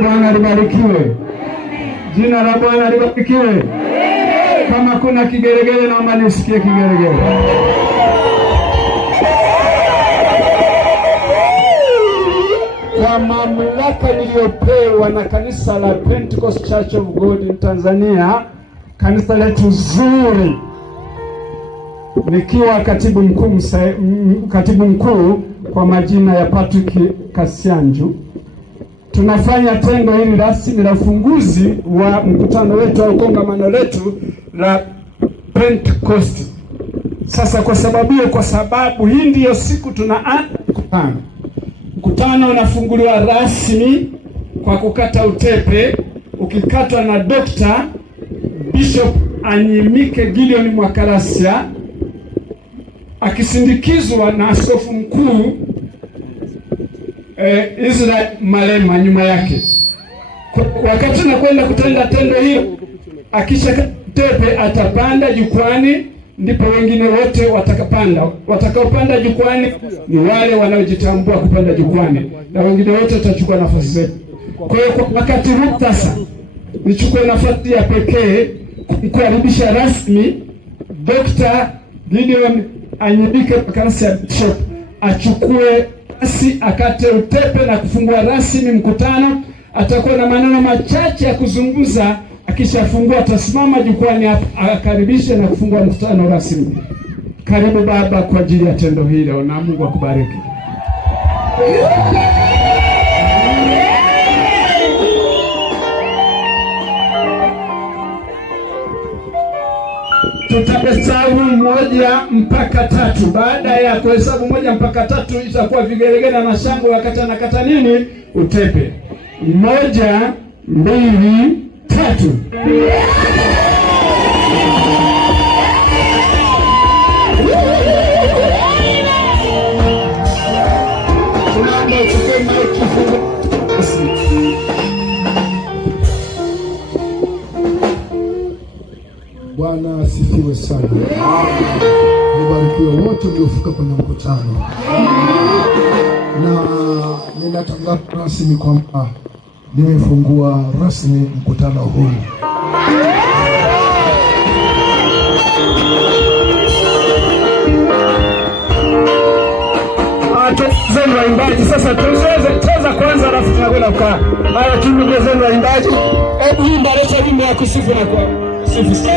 Bwana libarikiwe. Jina la Bwana libarikiwe. Kama kuna kigeregere naomba nisikie kigeregere. Kwa mamlaka niliyopewa na kanisa la Pentecost Church of God in Tanzania, kanisa letu zuri, nikiwa katibu mkuu kwa majina ya Patrick Kasianju, tunafanya tendo hili rasmi la ufunguzi wa mkutano wetu au kongamano letu la Pentecost. Sasa kwa sababu hii ndiyo siku tunaanza mkutano. Mkutano unafunguliwa rasmi kwa kukata utepe, ukikatwa na Dr. Bishop Anyimike Gideon Mwakalasia, akisindikizwa na askofu mkuu Israel Malema nyuma yake. Wakati tunakwenda kutenda tendo hilo, akisha tepe atapanda jukwani, ndipo wengine wote watakapanda. Watakaopanda jukwani ni wale wanaojitambua kupanda jukwani, na wengine wote watachukua nafasi zetu. Kwa hiyo kwa wakati huu sasa, nichukue nafasi ya pekee kukaribisha rasmi Dr. Gideon Anyimike Mwakalasia Bishop achukue basi akate utepe na kufungua rasmi mkutano. Atakuwa na maneno machache ya kuzungumza. Akishafungua atasimama jukwani akaribishe na kufungua mkutano rasmi. Karibu baba kwa ajili ya tendo hilo, na Mungu akubariki. Tutahesabu 1 mpaka 3. Baada ya kuhesabu 1 mpaka 3 itakuwa vigelegele na shangwe wakati anakata nini? Utepe. 1, 2, 3. Bwana asifiwe sana. Nibarikiwe wote mliofika kwenye mkutano. Na ninatangaza rasmi kwamba nimefungua rasmi mkutano huu. Zenu waimbaji sasa, tucheza kwanza alafu tunakwenda kukaa. Haya, tuimbe zenu waimbaji. Hebu imba leta wimbo wa kusifu na kwa sifu.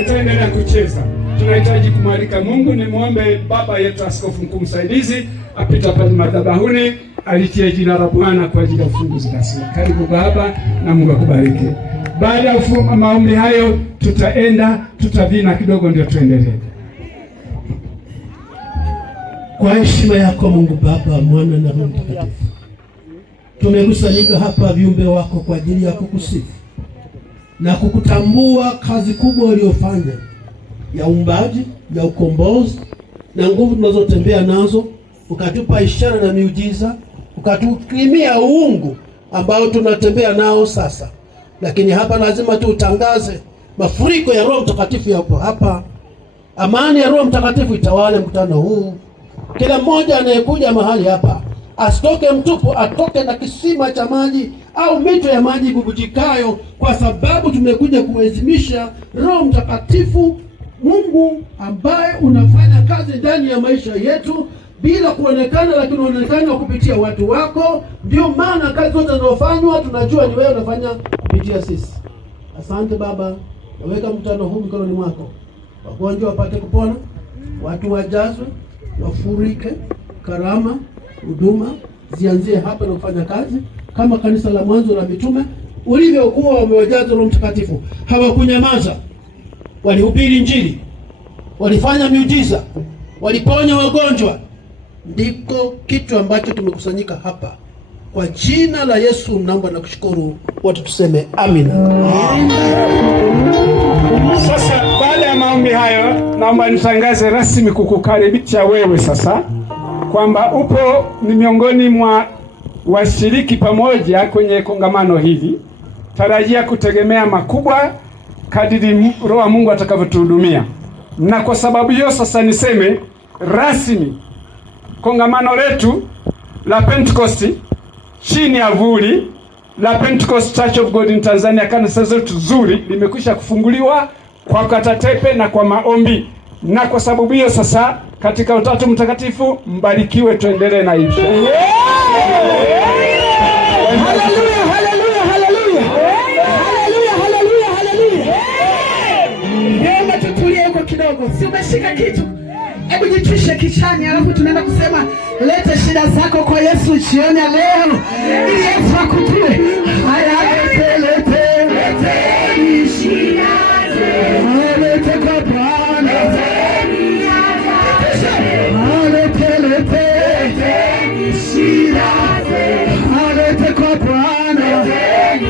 Utaendelea kucheza. Tunahitaji kumwalika Mungu. Ni muombe baba yetu askofu mkuu msaidizi apita pale madhabahuni alitia jina la Bwana kwa ajili ya ufunguzi rasmi. Karibu baba, na Mungu akubariki. Baada ya maombi hayo, tutavina kidogo ndio tuendelee. Kwa heshima yako Mungu Baba, Mwana na Roho Mtakatifu, tumekusanyika hapa viumbe wako kwa ajili ya kukusifu na kukutambua kazi kubwa uliyofanya ya uumbaji, ya ukombozi na nguvu tunazotembea nazo, ukatupa ishara na miujiza, ukatukirimia uungu ambao tunatembea nao sasa. Lakini hapa lazima tutangaze mafuriko ya Roho Mtakatifu yapo hapa. Amani ya Roho Mtakatifu itawale mkutano huu. Kila mmoja anayekuja mahali hapa asitoke mtupu, atoke na kisima cha maji au mito ya maji bubujikayo, kwa sababu tumekuja kuheshimisha Roho Mtakatifu, Mungu ambaye unafanya kazi ndani ya maisha yetu bila kuonekana, lakini unaonekana kupitia watu wako. Ndio maana kazi zote zinazofanywa tunajua ni wewe unafanya kupitia sisi. Asante Baba, naweka mkutano huu mikononi mwako. Wagonjwa wapate kupona, watu wajazwe, wafurike, karama, huduma zianzie hapa na kufanya kazi kama kanisa la mwanzo la mitume ulivyokuwa wamewajaza Roho Mtakatifu. Hawakunyamaza, walihubiri Injili, walifanya miujiza, waliponya wagonjwa. Ndiko kitu ambacho tumekusanyika hapa. Kwa jina la Yesu naomba na kushukuru, watu tuseme amina. Sasa baada ya maombi hayo, naomba nitangaze rasmi kukukaribisha wewe sasa kwamba upo ni miongoni mwa washiriki pamoja kwenye kongamano hili. Tarajia kutegemea makubwa kadiri Roho wa Mungu atakavyotuhudumia. Na kwa sababu hiyo sasa niseme rasmi kongamano letu la Pentecost chini ya vuli la Pentecost Church of God in Tanzania, kanisa zetu zuri, limekwisha kufunguliwa kwa katatepe na kwa maombi. Na kwa sababu hiyo sasa katika Utatu Mtakatifu mbarikiwe, tuendelee na hivyo. Haleluya, haleluya, haleluya. Haleluya, haleluya, haleluya. Ndio tutulie kwa kidogo. Si umeshika kitu? Hebu jitwishe kichani, alafu tunaenda kusema leta shida zako kwa Yesu jioni ya leo. Ili Yesu akutue. Haya, lete shida zako. Lete kwa Bwana. Lete kwa Bwana. Hey,